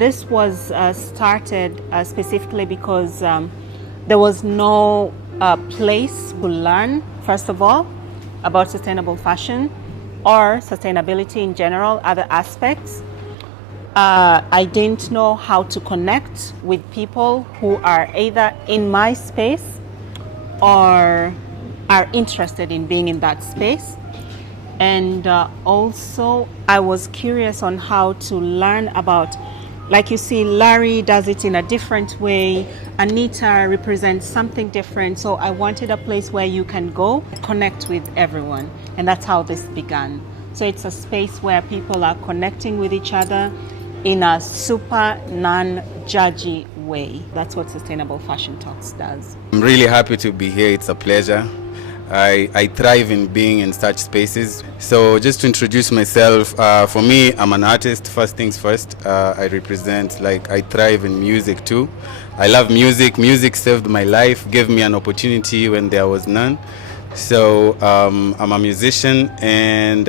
this was started specifically because there was no place to learn, first of all, about sustainable fashion or sustainability in general, other aspects. I didn't know how to connect with people who are either in my space or are interested in being in that space. And also, I was curious on how to learn about, like you see, Larry does it in a different way. Anita represents something different. So I wanted a place where you can go, connect with everyone. And that's how this began. So it's a space where people are connecting with each other in a super non-judgy way. That's what Sustainable Fashion Talks does. I'm really happy to be here. It's a pleasure. I thrive in being in such spaces. So just to introduce myself, for me, I'm an artist. First things first, I represent, I thrive in music too. I love music. Music saved my life, gave me an opportunity when there was none. So I'm a musician and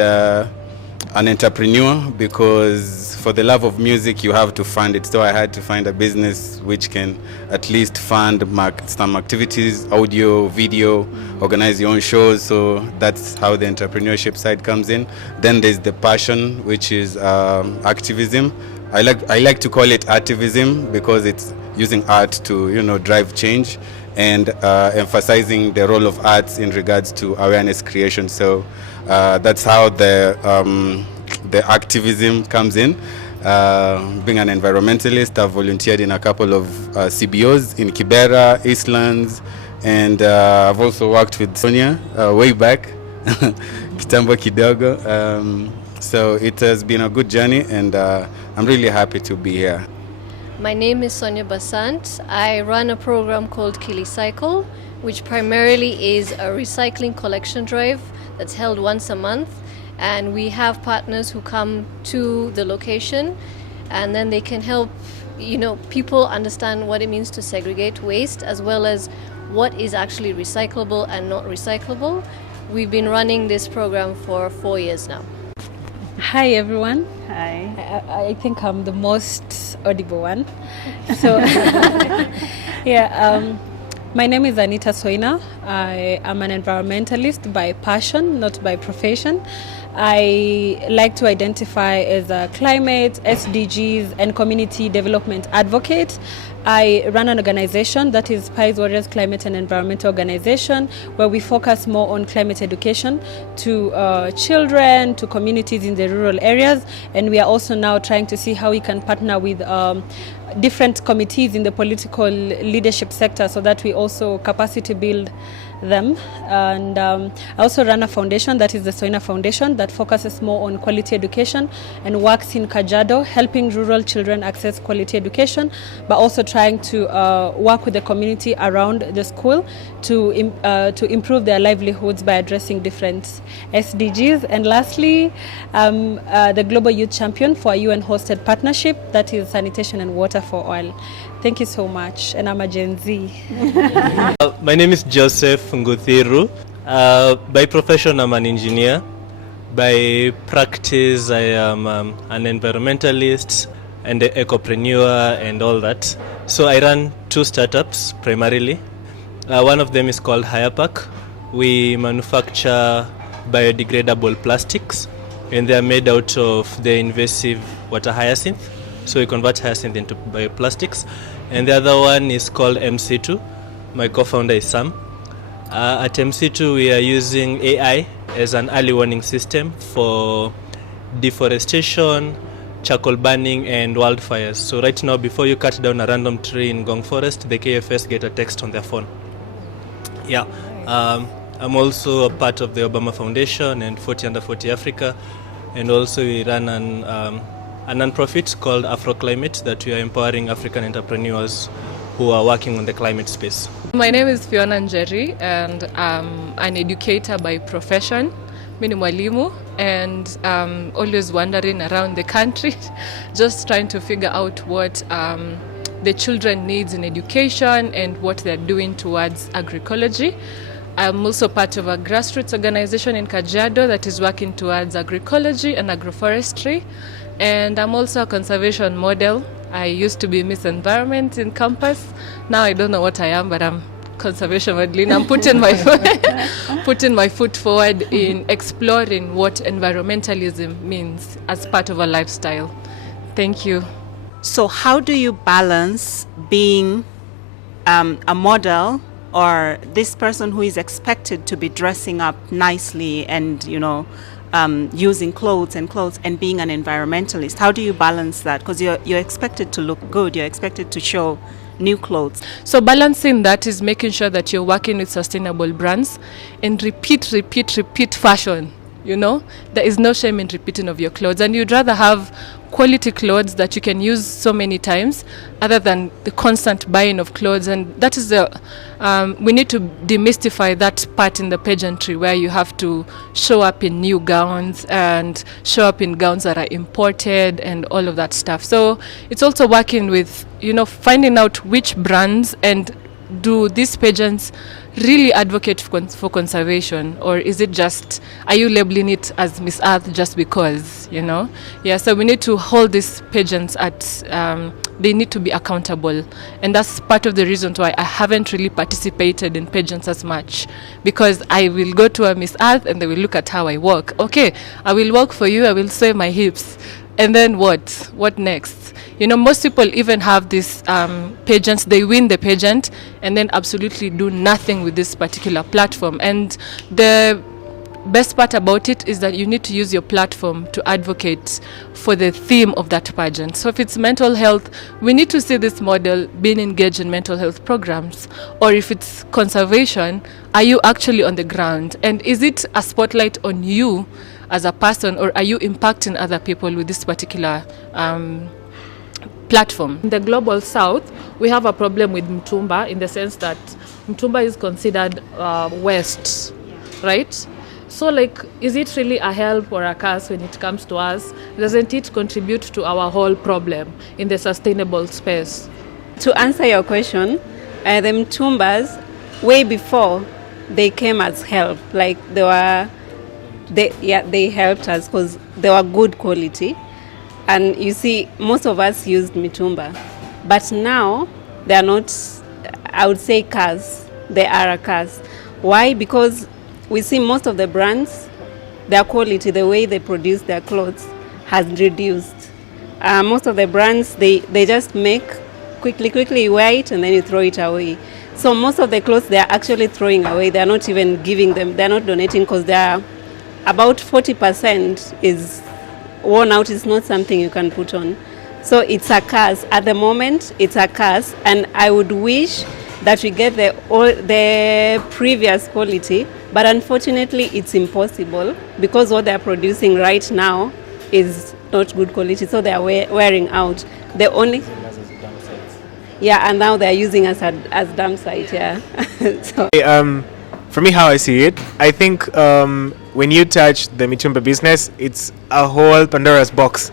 an entrepreneur, because for the love of music you have to fund it. So I had to find a business which can at least fund some activities, audio, video, organize your own shows. So that's how the entrepreneurship side comes in. Then there's the passion, which is activism. I like to call it activism because it's using art to drive change and emphasizing the role of arts in regards to awareness creation. So that's how the activism comes in. Being an environmentalist, I've volunteered in a couple of CBOs in Kibera, Eastlands, and I've also worked with Sonia way back, kitambo kidogo. So it has been a good journey, and I'm really happy to be here. My name is Sonia Basant. I run a program called Kilicycle, which primarily is a recycling collection drive that's held once a month. And we have partners who come to the location, and then they can help people understand what it means to segregate waste, as well as what is actually recyclable and not recyclable. We've been running this program for 4 years now. Hi everyone. Hi. I think I'm the most audible one. So my name is Anita Soina. I am an environmentalist by passion, not by profession. I like to identify as a climate, SDGs, and community development advocate. I run an organization that is Pies Warriors Climate and Environmental Organization, where we focus more on climate education to children, to communities in the rural areas. And we are also now trying to see how we can partner with different committees in the political leadership sector so that we also capacity build them. And I also run a foundation that is the Soina Foundation that focuses more on quality education and works in Kajiado, helping rural children access quality education, but also trying to work with the community around the school to improve their livelihoods by addressing different SDGs. And lastly, the Global Youth Champion for a UN-hosted partnership that is sanitation and water for all. Thank you so much, and I'm a Gen Z. My name is Joseph Nguthiru. By profession, I'm an engineer. By practice, I am an environmentalist and an ecopreneur and all that. So I run 2 startups primarily. One of them is called Hirepack. We manufacture biodegradable plastics, and they are made out of the invasive water hyacinth. So we convert hyacinth into bioplastics. And the other one is called MC2. My co-founder is Sam. At MC2, we are using AI as an early warning system for deforestation, charcoal burning, and wildfires. So right now, before you cut down a random tree in Gong Forest, the KFS get a text on their phone. Yeah. I'm also a part of the Obama Foundation and 40 Under 40 Africa. And also we run a non-profit called Afroclimate that we are empowering African entrepreneurs who are working on the climate space. My name is Fiona Njeri, and I'm an educator by profession. Mimi ni mwalimu, and always wandering around the country just trying to figure out what the children needs in education and what they're doing towards agroecology. I'm also part of a grassroots organization in Kajiado that is working towards agroecology and agroforestry. And I'm also a conservation model I used to be Miss Environment in campus. Now I don't know what I am, but I'm conservation modeling. I'm putting my foot forward in exploring what environmentalism means as part of a lifestyle. Thank you. So how do you balance being a model or this person who is expected to be dressing up nicely and, using clothes and being an environmentalist? How do you balance that? Because you're expected to look good, you're expected to show new clothes. So balancing that is making sure that you're working with sustainable brands and repeat fashion. There is no shame in repeating of your clothes, and you'd rather have quality clothes that you can use so many times other than the constant buying of clothes. And that is we need to demystify that part in the pageantry where you have to show up in new gowns and show up in gowns that are imported and all of that stuff. So it's also working with finding out which brands, and do these pageants really advocate for conservation, or is it just, are you labeling it as Miss Earth just because, so we need to hold these pageants they need to be accountable, and that's part of the reason why I haven't really participated in pageants as much, because I will go to a Miss Earth and they will look at how I walk. Okay, I will walk for you, I will sway my hips, and then what next? Most people even have these pageants, they win the pageant and then absolutely do nothing with this particular platform. And the best part about it is that you need to use your platform to advocate for the theme of that pageant. So if it's mental health, we need to see this model being engaged in mental health programs. Or if it's conservation, are you actually on the ground? And is it a spotlight on you as a person, or are you impacting other people with this particular platform? In the global south, we have a problem with mitumba in the sense that mitumba is considered waste, right? So is it really a help or a curse when it comes to us? Doesn't it contribute to our whole problem in the sustainable space? To answer your question, the mitumbas, way before, they came as help. They helped us because they were good quality. And you see, most of us used mitumba. But now, they are not, I would say, curse. They are a curse. Why? Because we see most of the brands, their quality, the way they produce their clothes has reduced. Most of the brands, they just make quickly, you wear it and then you throw it away. So most of the clothes they are actually throwing away. They are not even giving them, they are not donating, because they are about 40% is worn out. Is not something you can put on. So it's a curse. At the moment, it's a curse, and I would wish that we get the previous quality, but unfortunately it's impossible because what they're producing right now is not good quality, so they're wearing out. The only and now they're using us as dump site. So. For me, how I see it, I think when you touch the mitumba business, it's a whole Pandora's box.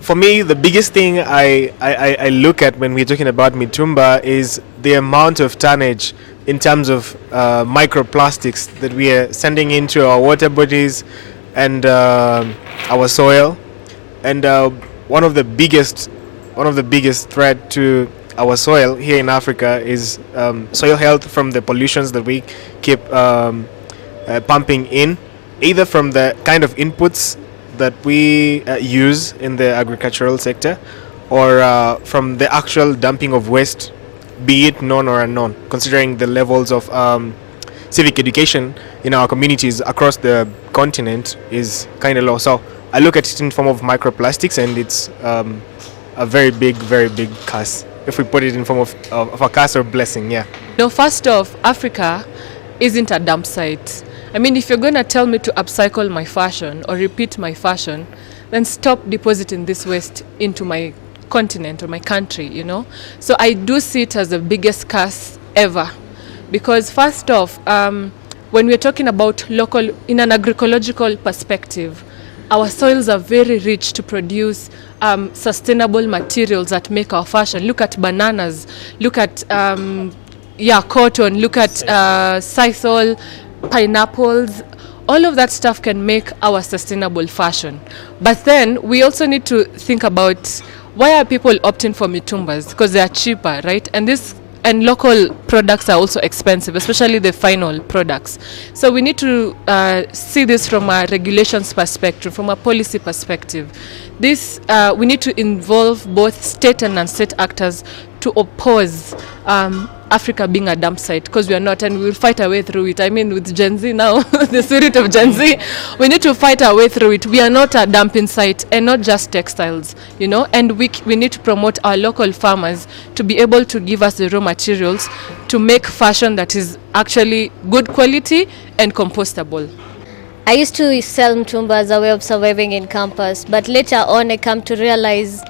For me, the biggest thing I look at when we're talking about mitumba is the amount of tonnage in terms of microplastics that we are sending into our water bodies and our soil. And one of the biggest threat to our soil here in Africa is soil health from the pollutions that we keep pumping in, either from the kind of inputs that we use in the agricultural sector, or from the actual dumping of waste, be it known or unknown, considering the levels of civic education in our communities across the continent is kind of low. So I look at it in form of microplastics, and it's a very big curse. If we put it in form of a curse or blessing, First off, Africa isn't a dump site. I mean, if you're going to tell me to upcycle my fashion or repeat my fashion, then stop depositing this waste into my continent or my country, So I do see it as the biggest curse ever. Because first off, when we're talking about local, in an agroecological perspective, our soils are very rich to produce sustainable materials that make our fashion. Look at bananas, look at cotton, look at sisal, pineapples. all of that stuff can make our sustainable fashion. But then we also need to think about why are people opting for mitumbas? Because they are cheaper, right? And local products are also expensive, especially the final products. So we need to see this from a regulations perspective, from a policy perspective. We need to involve both state and non-state actors to oppose Africa being a dump site, because we are not, and we will fight our way through it. I mean, with Gen Z now, the spirit of Gen Z, we need to fight our way through it. We are not a dumping site, and not just textiles, and we need to promote our local farmers to be able to give us the raw materials to make fashion that is actually good quality and compostable. I used to sell mitumba as a way of surviving in campus, but later on I come to realize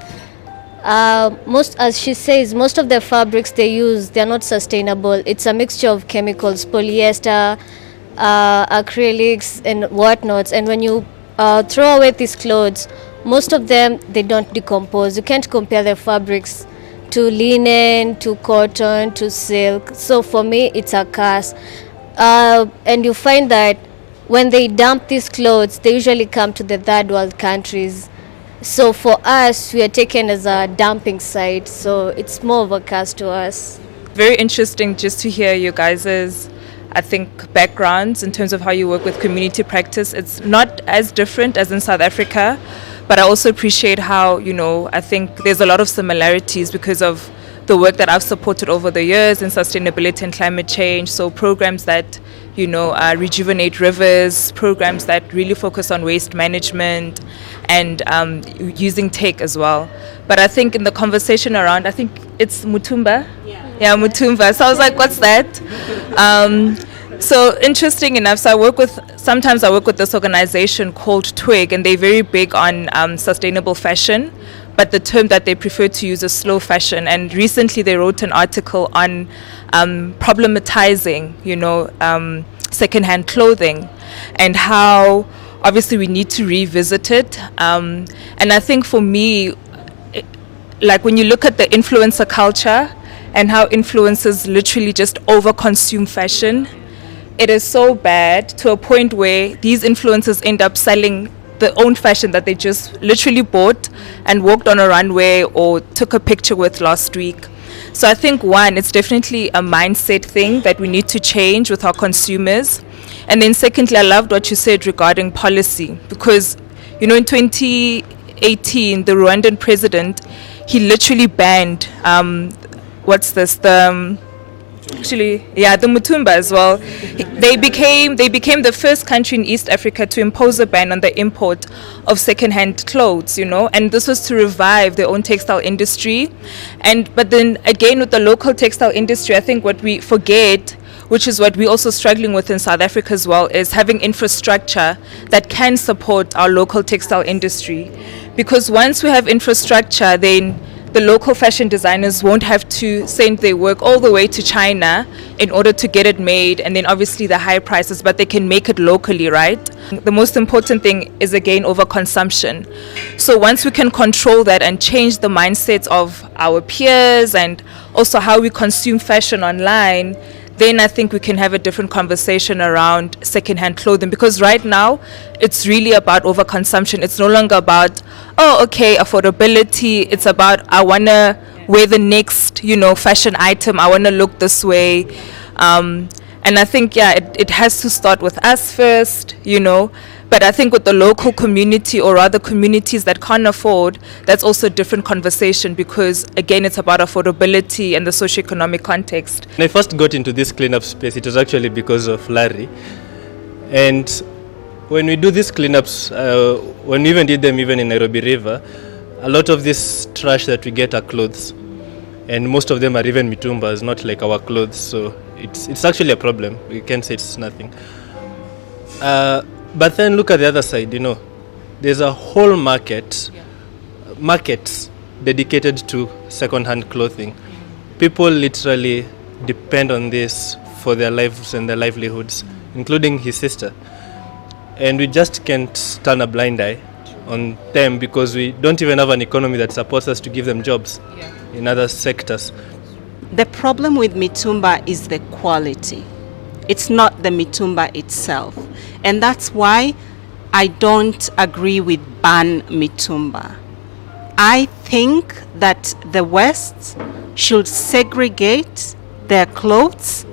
as she says, most of the fabrics they use, they're not sustainable. It's a mixture of chemicals, polyester, acrylics and whatnots. And when you throw away these clothes, most of them, they don't decompose. You can't compare the fabrics to linen, to cotton, to silk. So for me, it's a curse. And you find that when they dump these clothes, they usually come to the third world countries. So for us, we are taken as a dumping site, so it's more of a curse to us. Very interesting just to hear you guys' I think backgrounds in terms of how you work with community practice. It's not as different as in South Africa, but I also appreciate how, I think there's a lot of similarities because of the work that I've supported over the years in sustainability and climate change. So programs that, rejuvenate rivers, programs that really focus on waste management and using tech as well. But I think in the conversation around, I think it's mitumba. Yeah, mitumba. So I was like, what's that? So interesting enough, sometimes I work with this organization called Twig, and they're very big on sustainable fashion, but the term that they prefer to use is slow fashion. And recently they wrote an article on problematizing, secondhand clothing, and how obviously we need to revisit it. And I think for me, like when you look at the influencer culture and how influencers literally just over-consume fashion, it is so bad to a point where these influencers end up selling their own fashion that they just literally bought and walked on a runway or took a picture with last week. So I think one, it's definitely a mindset thing that we need to change with our consumers. And then secondly, I loved what you said regarding policy, because, in 2018, the Rwandan president, he literally banned, the mitumba as well. They became the first country in East Africa to impose a ban on the import of second-hand clothes, and this was to revive their own textile industry. But then again, with the local textile industry, I think what we forget, which is what we're also struggling with in South Africa as well, is having infrastructure that can support our local textile industry. Because once we have infrastructure, then the local fashion designers won't have to send their work all the way to China in order to get it made, and then obviously the high prices, but they can make it locally, right? The most important thing is, again, overconsumption. So once we can control that and change the mindsets of our peers and also how we consume fashion online, then I think we can have a different conversation around secondhand clothing. Because right now, it's really about overconsumption. It's no longer about, affordability. It's about, I want to wear the next, fashion item. I want to look this way. And I think, it has to start with us first, But I think with the local community or other communities that can't afford, that's also a different conversation, because again, it's about affordability and the socioeconomic context. When I first got into this cleanup space, it was actually because of Larry. And when we do these cleanups, when we even did them even in Nairobi River, a lot of this trash that we get are clothes. And most of them are even mitumbas, not like our clothes. So it's actually a problem. We can't say it's nothing. But then look at the other side, there's a whole markets dedicated to second-hand clothing. People literally depend on this for their lives and their livelihoods, including his sister. And we just can't turn a blind eye on them, because we don't even have an economy that supports us to give them jobs in other sectors. The problem with mitumba is the quality. It's not the mitumba itself. And that's why I don't agree with ban mitumba. I think that the West should segregate their clothes,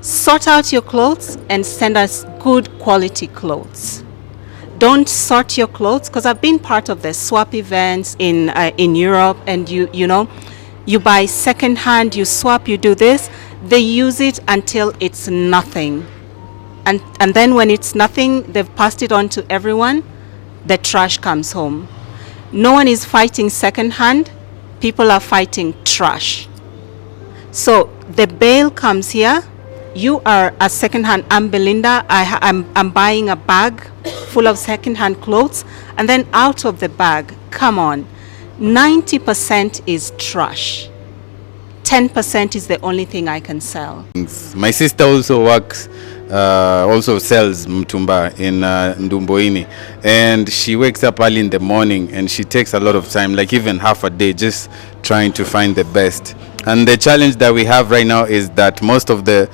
sort out your clothes, and send us good quality clothes. Don't sort your clothes, because I've been part of the swap events in Europe, and you know, you buy secondhand, you swap, you do this. They use it until it's nothing, and then when it's nothing, they've passed it on to everyone. The trash comes home. No one is fighting secondhand. People are fighting trash. So the bale comes here. You are a secondhand. I'm Belinda. I'm buying a bag full of secondhand clothes, and then out of the bag, come on, 90% is trash. 10% is the only thing I can sell. My sister also works, also sells mtumba in Ndumboini, and she wakes up early in the morning and she takes a lot of time, like even half a day, just trying to find the best. And the challenge that we have right now is that most of the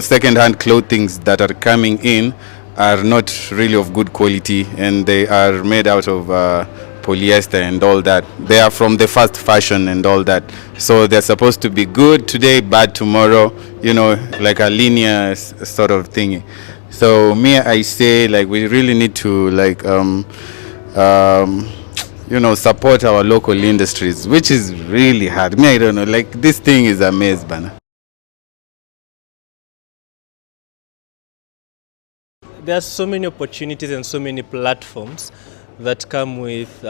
second-hand clothing that are coming in are not really of good quality, and they are made out of polyester and all that. They are from the fast fashion and all that. So they're supposed to be good today, bad tomorrow, you know, like a linear sort of thingy. So I say, like, we really need to, like, you know, support our local industries, which is really hard. I don't know, like, this thing is a mess, bana. There are so many opportunities and so many platforms that come with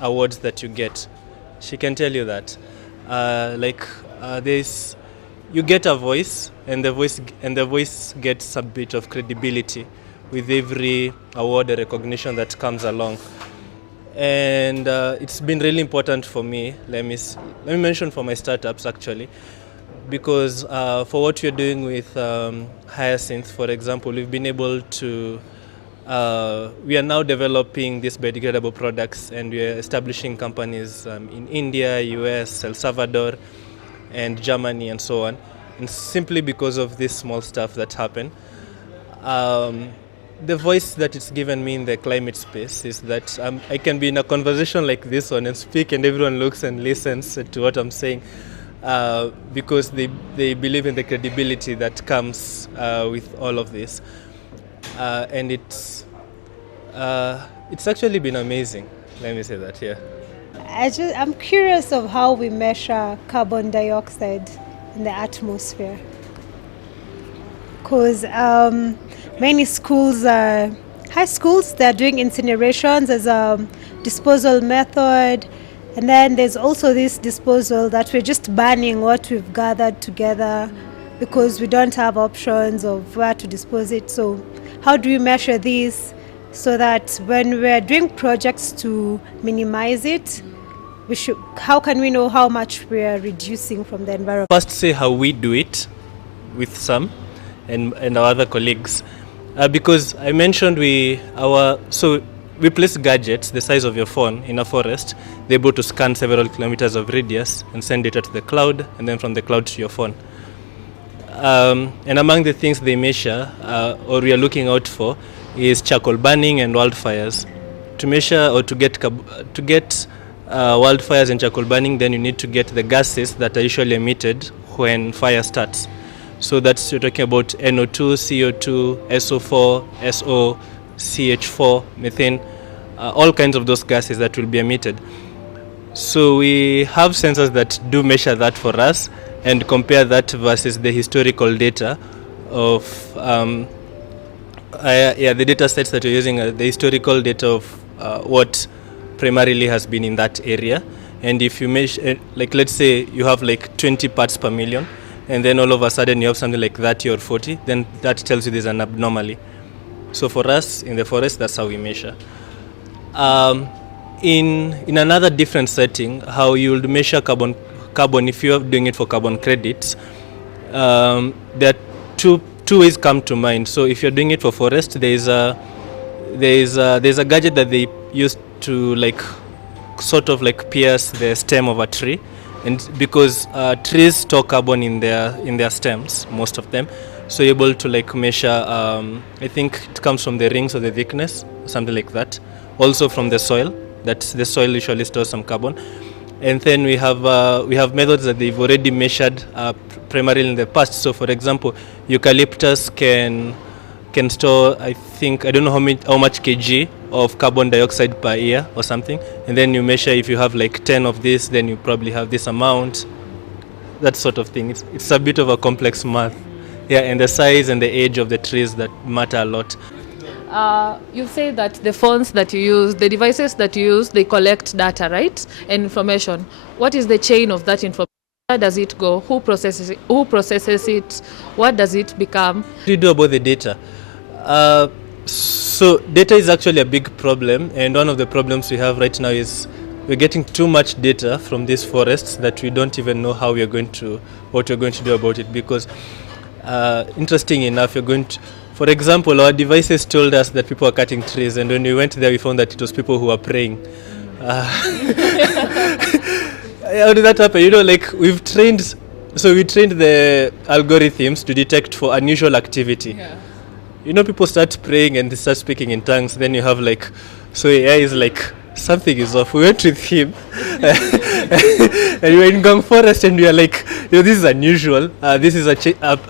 awards that you get. She can tell you that. You get a voice, and the voice gets a bit of credibility with every award or recognition that comes along. And it's been really important for me. Let me mention for my startups, actually, because for what we're doing with Hyacinth, for example, we've been able to we are now developing these biodegradable products, and we are establishing companies in India, US, El Salvador, and Germany, and so on. And simply because of this small stuff that happened, the voice that it's given me in the climate space is that I can be in a conversation like this one and speak, and everyone looks and listens to what I'm saying, because they believe in the credibility that comes with all of this. And it's actually been amazing. Let me say that, yeah. I'm curious of how we measure carbon dioxide in the atmosphere. Because many schools, high schools, they're doing incinerations as a disposal method. And then there's also this disposal that we're just burning what we've gathered together because we don't have options of where to dispose it. So how do we measure this so that when we're doing projects to minimize it, how can we know how much we are reducing from the environment? First, say how we do it with Sam and our other colleagues, because I mentioned we place gadgets the size of your phone in a forest. They're able to scan several kilometers of radius and send data to the cloud, and then from the cloud to your phone. And among the things they measure or we are looking out for is charcoal burning and wildfires. To measure or to get wildfires and charcoal burning, then you need to get the gases that are usually emitted when fire starts. So that's, you're talking about NO2, CO2, SO4, SO, CH4, methane, all kinds of those gases that will be emitted. So we have sensors that do measure that for us and compare that versus the historical data of the data sets that you're using, the historical data of what primarily has been in that area. And if you measure, like, let's say you have like 20 parts per million, and then all of a sudden you have something like 30 or 40, then that tells you there's an abnormally. So for us in the forest, that's how we measure. In another different setting, how you would measure carbon if you are doing it for carbon credits, there are two ways come to mind. So if you're doing it for forest, there's a gadget that they use to sort of pierce the stem of a tree, and because trees store carbon in their stems, most of them, So you're able to like measure, I think it comes from the rings or the thickness, something like that. Also from the soil, that the soil usually stores some carbon. And then we have methods that they've already measured primarily in the past. So for example, eucalyptus can store, I think, I don't know how much kg of carbon dioxide per year or something. And then you measure if you have like 10 of this, then you probably have this amount, that sort of thing. It's a bit of a complex math. Yeah, and the size and the age of the trees that matter a lot. You say that the phones that you use, the devices that you use, they collect data, right? And information. What is the chain of that information? Where does it go? Who processes it? What does it become? What do you do about the data? So data is actually a big problem, and one of the problems we have right now is we're getting too much data from these forests that we don't even know what we're going to do about it, because interesting enough, for example, our devices told us that people are cutting trees, and when we went there, we found that it was people who were praying. How did that happen? We trained the algorithms to detect for unusual activity. Yeah. People start praying and they start speaking in tongues. Then you have so AI is something is off. We went with him, and we were in Gong Forest, and we are this is unusual. This is a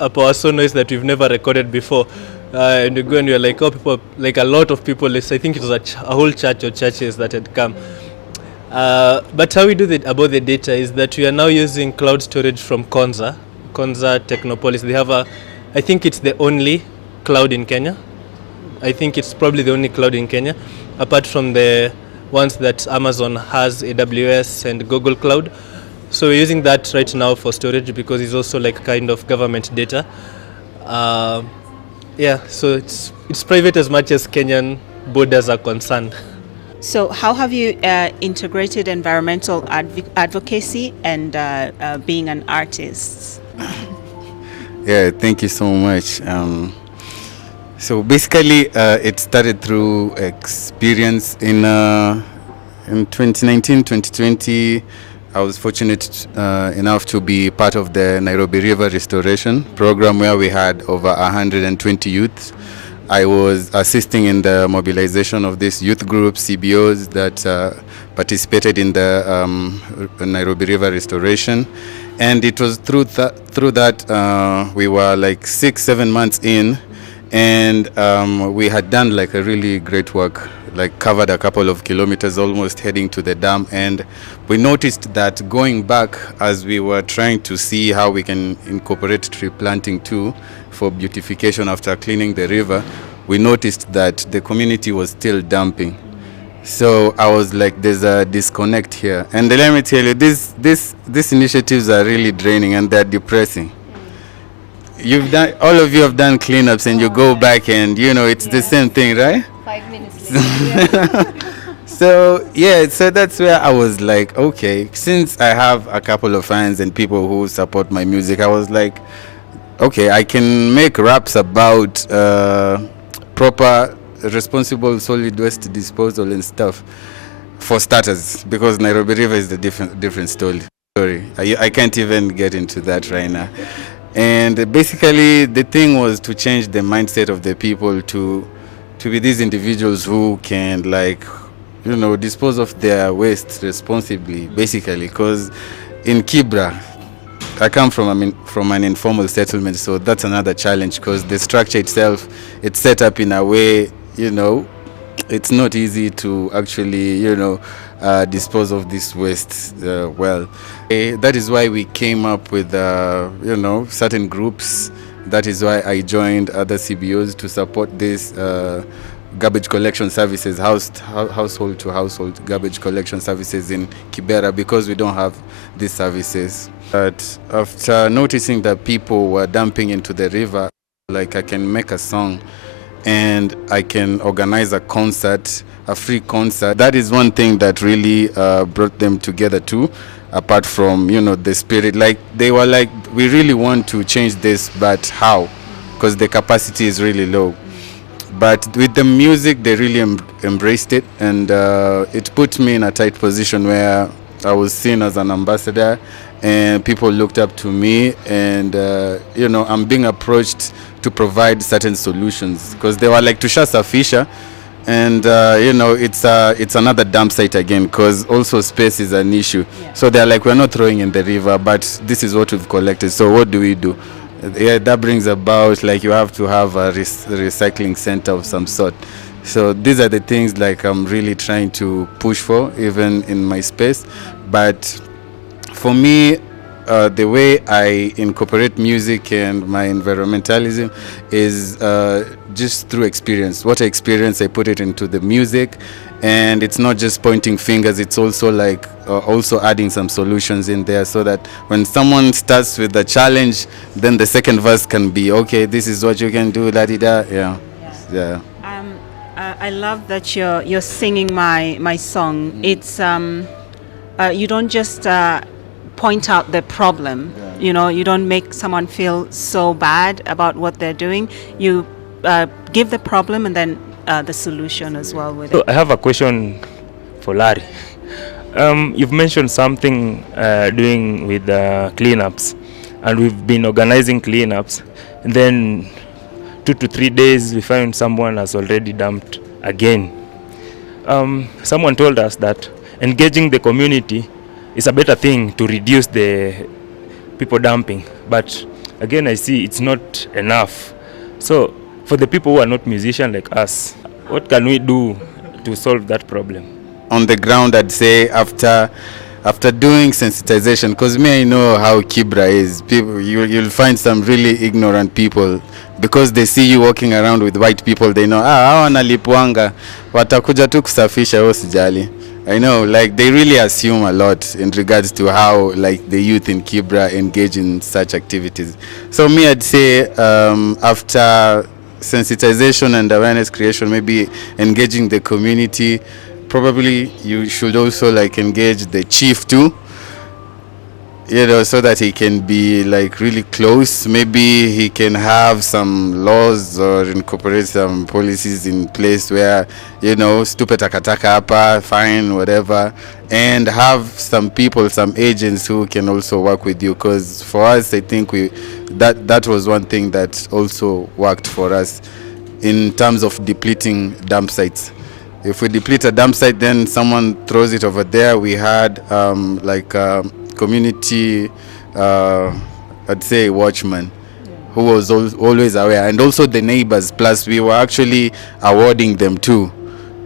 power saw noise that we've never recorded before. And we go and we are people, a lot of people. I think it was a whole church or churches that had come. But how we do about the data is that we are now using cloud storage from Konza Technopolis. They have I think it's the only cloud in Kenya. I think it's probably the only cloud in Kenya, apart from the ones that Amazon has, AWS and Google Cloud. So we're using that right now for storage because it's also kind of government data. So it's private as much as Kenyan borders are concerned. So how have you integrated environmental advocacy and being an artist? Yeah, thank you so much. So basically, it started through experience in 2019, 2020. I was fortunate enough to be part of the Nairobi River Restoration Program, where we had over 120 youths. I was assisting in the mobilization of these youth groups, CBOs, that participated in the Nairobi River Restoration. And it was through that we were 6-7 months in, and we had done a really great work, covered a couple of kilometers almost heading to the dam. And we noticed that going back, as we were trying to see how we can incorporate tree planting too for beautification after cleaning the river, we noticed that the community was still dumping. So I was there's a disconnect here. And let me tell you, these initiatives are really draining and they're depressing. All of you have done cleanups, and you go back and it's the same thing, right? 5 minutes later. So that's where I was okay, since I have a couple of fans and people who support my music, I was okay, I can make raps about proper responsible solid waste disposal and stuff, for starters, because Nairobi River is a different story. I can't even get into that right now. And basically the thing was to change the mindset of the people to be these individuals who can dispose of their waste responsibly, basically. Because in Kibra, I come from an informal settlement, so that's another challenge, because the structure itself, it's set up in a way, it's not easy to actually, dispose of this waste well. That is why we came up with, certain groups. That is why I joined other CBOs to support this garbage collection services, household to household garbage collection services in Kibera, because we don't have these services. But after noticing that people were dumping into the river, I can make a song and I can organize a concert, a free concert. That is one thing that really brought them together too, apart from, the spirit. They were we really want to change this, but how? Because the capacity is really low. But with the music, they really embraced it, and it put me in a tight position where I was seen as an ambassador, and people looked up to me, and I'm being approached to provide certain solutions, because they were like tushasafisha, and it's another dump site again, because also space is an issue. So they're like, we're not throwing in the river, but this is what we've collected, so what do we do? Yeah, that brings about like you have to have a recycling center of some sort. So these are the things like I'm really trying to push for, even in my space. But for me, the way I incorporate music and my environmentalism is just through experience. What I experience, I put it into the music, and it's not just pointing fingers. It's also like also adding some solutions in there, so that when someone starts with the challenge, then the second verse can be, okay, this is what you can do, la-di-da. Yeah. I love that you're singing my song. It's you don't just point out the problem. You know, you don't make someone feel so bad about what they're doing. You give the problem and then the solution as well with it. I have a question for Larry. You've mentioned something doing with cleanups, and we've been organizing cleanups, and then 2 to 3 days we find someone has already dumped again. Someone told us that engaging the community is a better thing to reduce the people dumping, but again I see it's not enough. So for the people who are not musicians like us, what can we do to solve that problem? On the ground, I'd say after doing sensitization, because me, I know how Kibra is. People, you'll find some really ignorant people, because they see you walking around with white people. They know, hawa nalipwanga, watakuja tu kusafisha, usijali. I know, like they really assume a lot in regards to how like the youth in Kibra engage in such activities. So me, I'd say after sensitization and awareness creation, maybe engaging the community. Probably you should also like engage the chief too, so that he can be like really close. Maybe he can have some laws or incorporate some policies in place where, stupid takataka hapa, fine, whatever, and have some people, some agents who can also work with you. Because for us, I think that was one thing that also worked for us in terms of depleting dump sites. If we deplete a dump site, then someone throws it over there. We had community, I'd say watchman, who was always aware, and also the neighbors. Plus, we were actually awarding them too,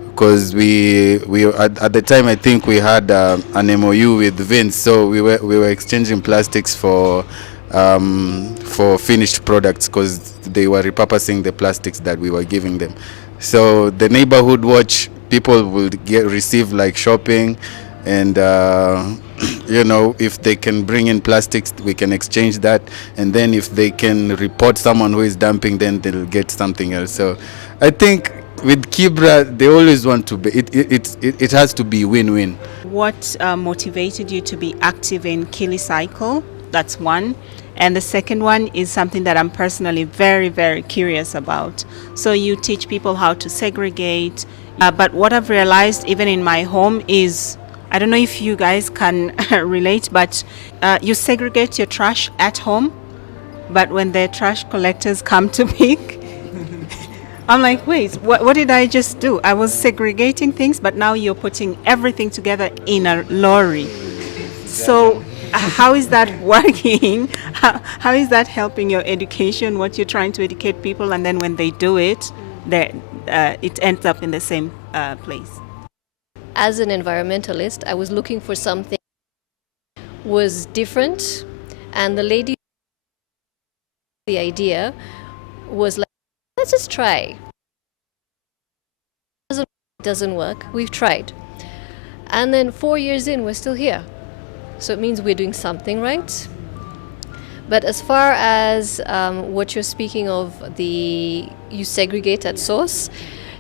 because we at the time I think we had an MOU with Vince, so we were exchanging plastics for finished products, because they were repurposing the plastics that we were giving them. So the neighborhood watch, people will receive like shopping, and if they can bring in plastics, we can exchange that, and then if they can report someone who is dumping, then they'll get something else. So I think with Kibra, they always want to be, it has to be win-win. What motivated you to be active in KiliCycle? That's one. And the second one is something that I'm personally very, very curious about. So you teach people how to segregate. But what I've realized even in my home is, I don't know if you guys can relate, but you segregate your trash at home. But when the trash collectors come to pick, I'm like, wait, what did I just do? I was segregating things, but now you're putting everything together in a lorry. So how is that working? How is that helping your education, what you're trying to educate people, and then when they do it, it ends up in the same place? As an environmentalist, I was looking for something was different, and the lady, the idea was like, let's just try. It doesn't work. We've tried. And then 4 years in, we're still here. So it means we're doing something right. But as far as what you're speaking of, you segregate at source,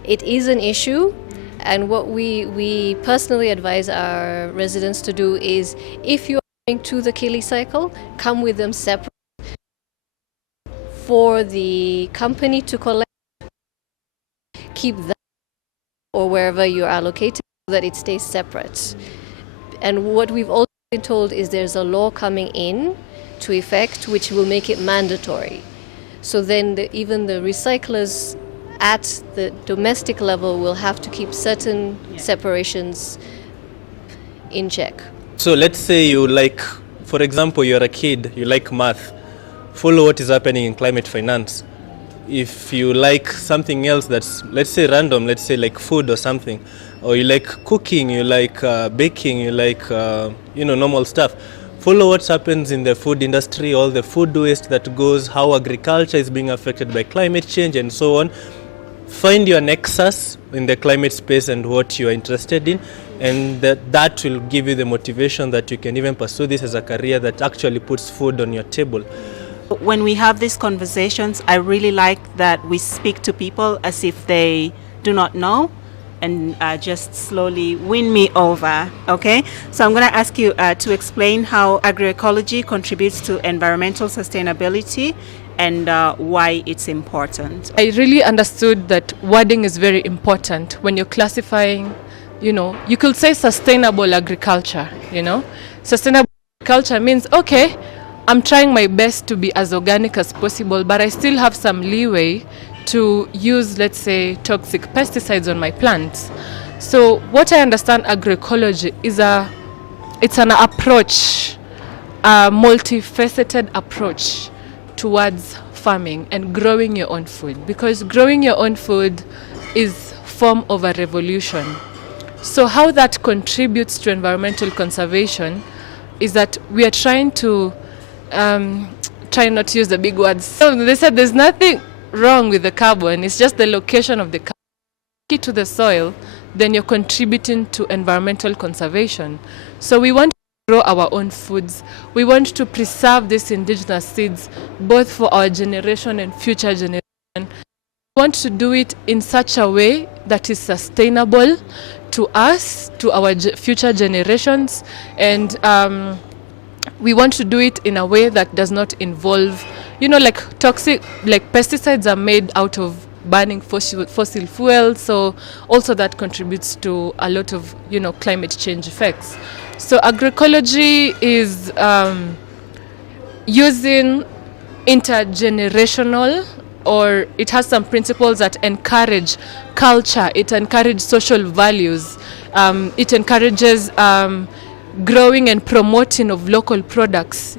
it is an issue. And what we personally advise our residents to do is, if you're going to the KiliCycle, come with them separate for the company to collect, keep that or wherever you're allocated, so that it stays separate. And what we've also been told is there's a law coming in to effect which will make it mandatory. So then even the recyclers at the domestic level will have to keep certain separations in check. So let's say you like, for example, you're a kid, you like math, follow what is happening in climate finance. If you like something else that's, let's say, random, let's say like food or something, or you like cooking, you like baking, you like, normal stuff, follow what happens in the food industry, all the food waste that goes, how agriculture is being affected by climate change and so on. Find your nexus in the climate space and what you are interested in, and that will give you the motivation that you can even pursue this as a career that actually puts food on your table. When we have these conversations, I really like that we speak to people as if they do not know and just slowly win me over, okay? So I'm going to ask you to explain how agroecology contributes to environmental sustainability and why it's important. I really understood that wording is very important when you're classifying, you could say sustainable agriculture, Sustainable agriculture means, okay, I'm trying my best to be as organic as possible, but I still have some leeway to use, let's say, toxic pesticides on my plants. So what I understand agroecology is it's an approach, a multifaceted approach towards farming and growing your own food, because growing your own food is form of a revolution. So how that contributes to environmental conservation is that we are trying to try not to use the big words. So they said there's nothing wrong with the carbon, it's just the location of the carbon. To the soil, then you're contributing to environmental conservation. So we want to grow our own foods. We want to preserve these indigenous seeds, both for our generation and future generation. We want to do it in such a way that is sustainable to us, to our future generations, and we want to do it in a way that does not involve, like toxic, like pesticides are made out of burning fossil fuels, so also that contributes to a lot of, climate change effects. So agroecology is using intergenerational, or it has some principles that encourage culture, it encourages social values, it encourages growing and promoting of local products,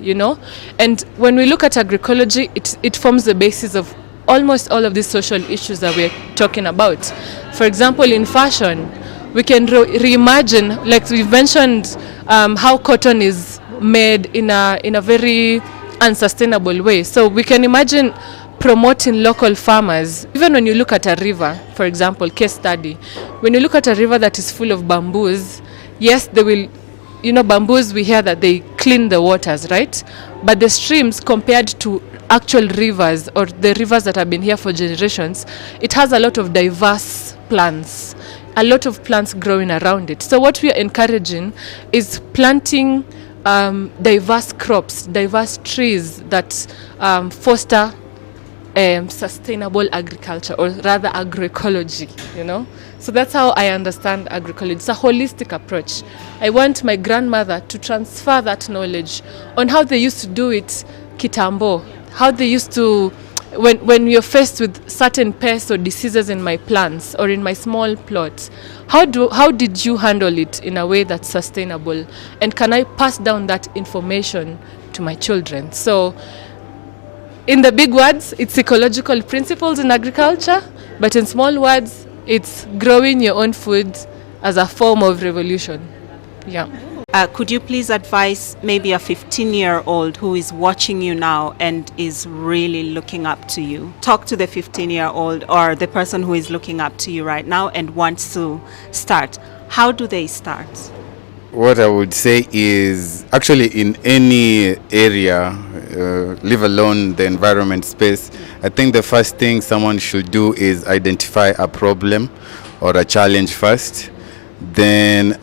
And when we look at agroecology, it forms the basis of almost all of these social issues that we're talking about. For example, in fashion, we can reimagine, like we've mentioned, how cotton is made in a very unsustainable way. So we can imagine promoting local farmers. Even when you look at a river, for example, case study, when you look at a river that is full of bamboos, yes, they will, bamboos, we hear that they clean the waters, right? But the streams, compared to actual rivers or the rivers that have been here for generations, it has a lot of diverse plants, a lot of plants growing around it. So what we are encouraging is planting diverse crops, diverse trees that foster sustainable agriculture, or rather agroecology, So that's how I understand agroecology. It's a holistic approach. I want my grandmother to transfer that knowledge on how they used to do it kitambo, how they used to, when you're faced with certain pests or diseases in my plants or in my small plots, how did you handle it in a way that's sustainable? And can I pass down that information to my children? So in the big words, it's ecological principles in agriculture, but in small words, it's growing your own food as a form of revolution. Yeah. Could you please advise maybe a 15-year-old who is watching you now and is really looking up to you? Talk to the 15-year-old or the person who is looking up to you right now and wants to start. How do they start? What I would say is, actually in any area, leave alone the environment space, I think the first thing someone should do is identify a problem or a challenge first. Then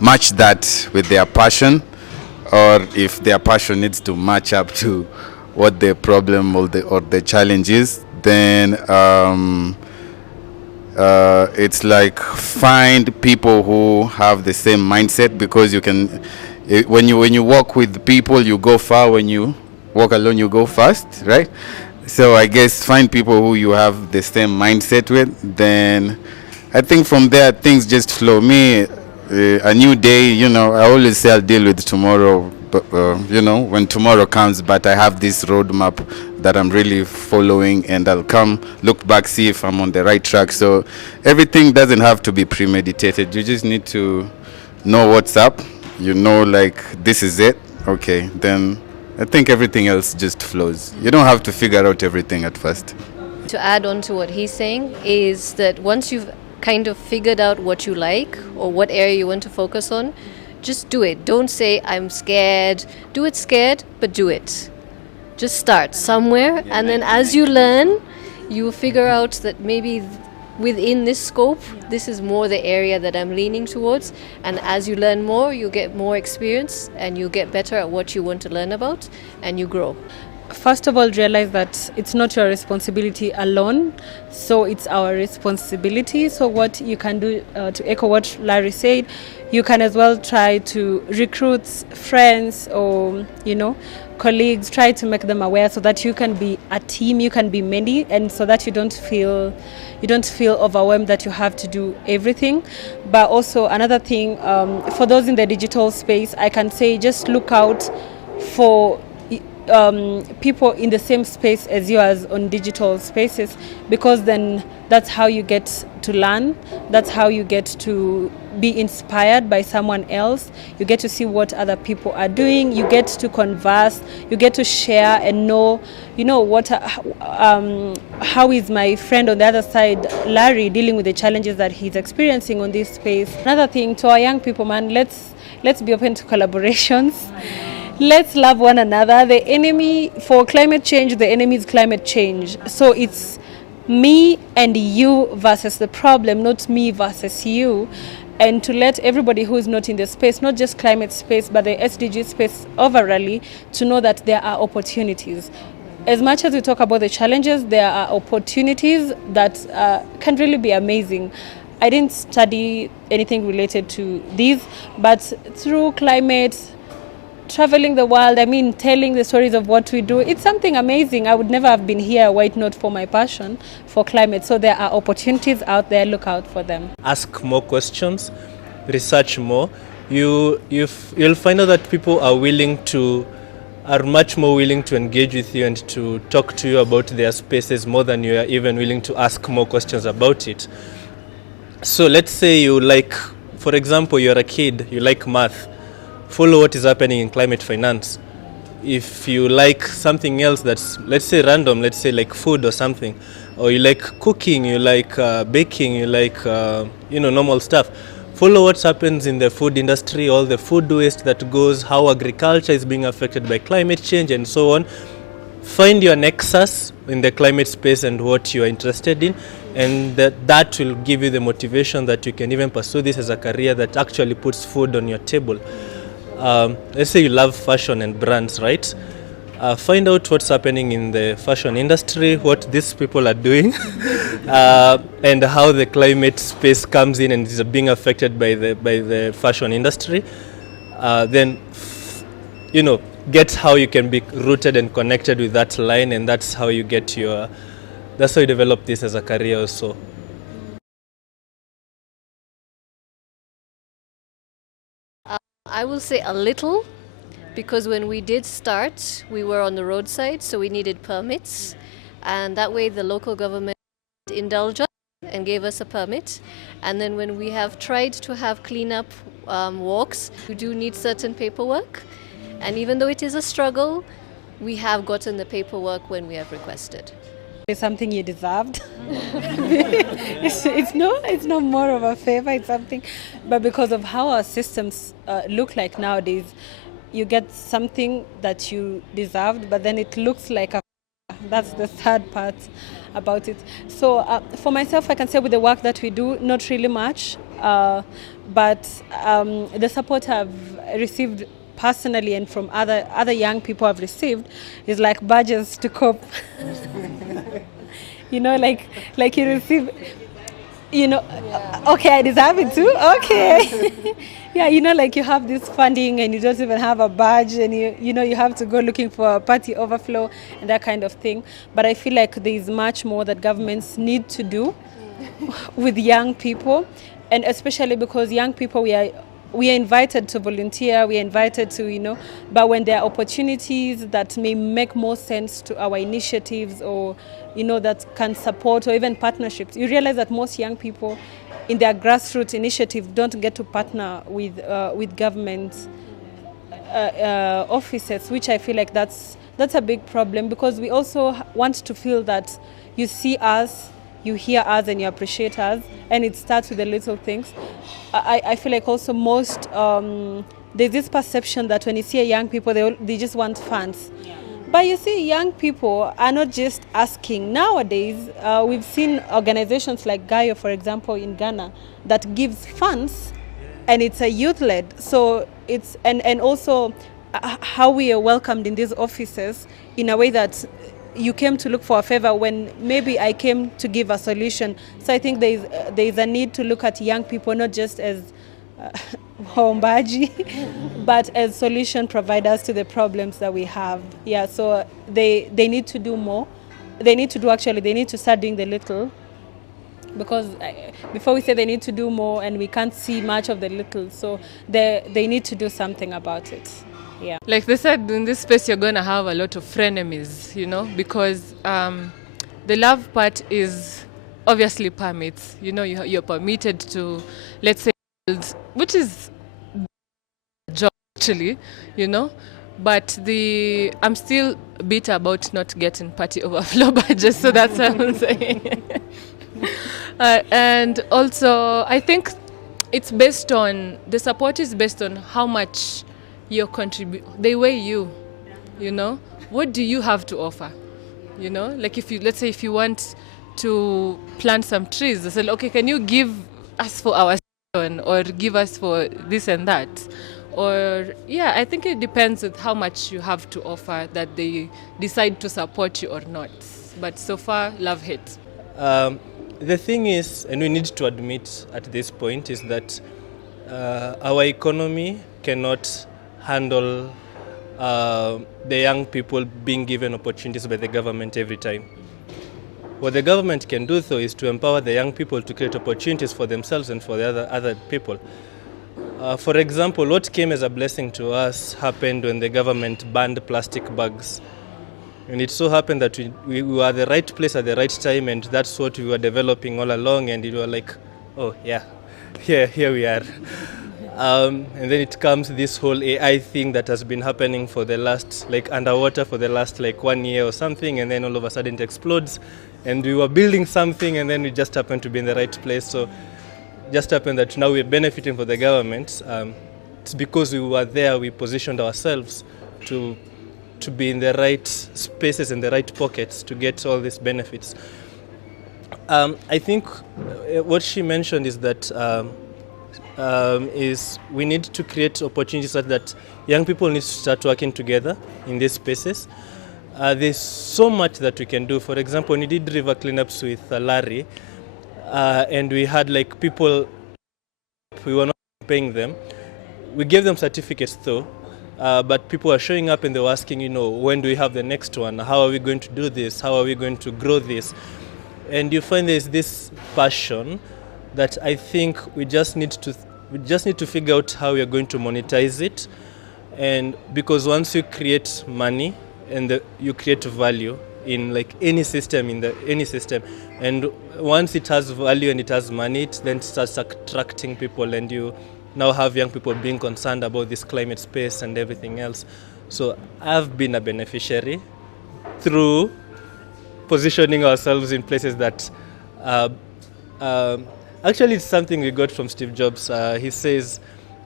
match that with their passion, or if their passion needs to match up to what the problem or the challenge is, then it's like find people who have the same mindset, because you can, when you walk with people you go far, when you walk alone you go fast, right? So I guess find people who you have the same mindset with, then I think from there things just flow. Me, a new day, I always say I'll deal with tomorrow, but when tomorrow comes, but I have this roadmap that I'm really following, and I'll come look back, see if I'm on the right track. So everything doesn't have to be premeditated. You just need to know what's up, like this is it. Okay, then I think everything else just flows. You don't have to figure out everything at first. To add on to what he's saying is that once you've kind of figured out what you like or what area you want to focus on, just do it. Don't say, I'm scared. Do it scared, but do it. Just start somewhere, and then as you learn, you figure out that maybe within this scope, this is more the area that I'm leaning towards. And as you learn more, you get more experience and you get better at what you want to learn about, and you grow. First of all, realize that it's not your responsibility alone, so it's our responsibility. So what you can do, to echo what Larry said, you can as well try to recruit friends or colleagues, try to make them aware so that you can be a team, you can be many, and so that you don't feel overwhelmed that you have to do everything. But also another thing, for those in the digital space, I can say just look out for people in the same space as yours on digital spaces, because then that's how you get to learn, that's how you get to be inspired by someone else. You get to see what other people are doing, you get to converse, you get to share and know, how is my friend on the other side, Larry, dealing with the challenges that he's experiencing on this space. Another thing, to our young people, man, let's be open to collaborations. Let's love one another. The enemy for climate change, the enemy is climate change. So it's me and you versus the problem, not me versus you. And to let everybody who is not in the space, not just climate space, but the SDG space overall, to know that there are opportunities. As much as we talk about the challenges, there are opportunities that can really be amazing. I didn't study anything related to these, but through climate, traveling the world, telling the stories of what we do, it's something amazing. I would never have been here were it not for my passion for climate. So there are opportunities out there, look out for them. Ask more questions, research more. You'll find out that people are much more willing to engage with you and to talk to you about their spaces more than you are even willing to ask more questions about it. So let's say for example, you're a kid, you like math. Follow what is happening in climate finance. If you like something else that's, let's say, random, let's say like food or something, or you like cooking, you like baking, you like normal stuff, follow what happens in the food industry, all the food waste that goes, how agriculture is being affected by climate change and so on. Find your nexus in the climate space and what you are interested in, and that will give you the motivation that you can even pursue this as a career that actually puts food on your table. Let's say you love fashion and brands, right? Find out what's happening in the fashion industry, what these people are doing, and how the climate space comes in and is being affected by the fashion industry. Then, get how you can be rooted and connected with that line, and that's how you develop this as a career also. I will say a little, because when we did start, we were on the roadside, so we needed permits, and that way the local government indulged us and gave us a permit. And then when we have tried to have cleanup walks, we do need certain paperwork, and even though it is a struggle, we have gotten the paperwork when we have requested. It's something you deserved. it's not more of a favor, it's something, but because of how our systems look like nowadays, you get something that you deserved, but then it looks like that's the sad part about it. So for myself, I can say with the work that we do, not really much, but the support I've received personally and from other young people I've received is like badges to cope. Like you receive you know, okay, I deserve it too. Okay. Yeah, you know, like you have this funding and you don't even have a badge, and you know, you have to go looking for a party overflow and that kind of thing. But I feel like there is much more that governments need to do with young people, and especially because young people, we are invited to volunteer, we are invited to, you know, but when there are opportunities that may make more sense to our initiatives, or, you know, that can support, or even partnerships, you realize that most young people in their grassroots initiative don't get to partner with government offices, which I feel like that's a big problem, because we also want to feel that you see us, you hear us, and you appreciate us, and it starts with the little things. I feel like also most there's this perception that when you see young people, they just want funds. Yeah. But you see, young people are not just asking. Nowadays, we've seen organizations like Gaio, for example, in Ghana, that gives funds, and it's a youth-led. So it's and also how we are welcomed in these offices in a way that you came to look for a favor when maybe I came to give a solution. So I think there is a need to look at young people not just as hombaji, but as solution providers to the problems that we have. Yeah, so they need to do more. They need to start doing the little, because before we say they need to do more and we can't see much of the little, so they need to do something about it. Yeah. Like they said, in this space you're going to have a lot of frenemies, you know, because the love part is obviously permits. You know, you're permitted to, let's say, which is a job actually, you know, but I'm still bitter about not getting party overflow badges, so that's what I'm saying. And also, I think it's based on, the support is based on how much your they weigh you, you know, what do you have to offer, you know, like let's say if you want to plant some trees, they say, okay, can you give us for our season, or give us for this and that, or yeah, I think it depends on how much you have to offer that they decide to support you or not. But so far, love hate. The thing is, and we need to admit at this point, is that our economy cannot handle the young people being given opportunities by the government every time. What the government can do, though, is to empower the young people to create opportunities for themselves and for the other people. For example, what came as a blessing to us happened when the government banned plastic bags. And it so happened that we were at the right place at the right time, and that's what we were developing all along, and we were like, oh yeah, here we are. And then it comes this whole AI thing that has been happening for the last, like underwater for the last like 1 year or something, and then all of a sudden it explodes, and we were building something, and then we just happened to be in the right place. So just happened that now we're benefiting for the government. It's because we were there, we positioned ourselves to be in the right spaces and the right pockets to get all these benefits. I think what she mentioned is that is we need to create opportunities so that young people need to start working together in these spaces. There's so much that we can do. For example, when we did river cleanups with Larry, and we had like people, we were not paying them. We gave them certificates though, but people were showing up and they were asking, you know, when do we have the next one? How are we going to do this? How are we going to grow this? And you find there's this passion that I think we just need to figure out how we are going to monetize it. And because once you create money and you create value in like any system, and once it has value and it has money, it then starts attracting people, and you now have young people being concerned about this climate space and everything else. So I've been a beneficiary through positioning ourselves in places that actually it's something we got from Steve Jobs. He says,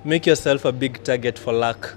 make yourself a big target for luck.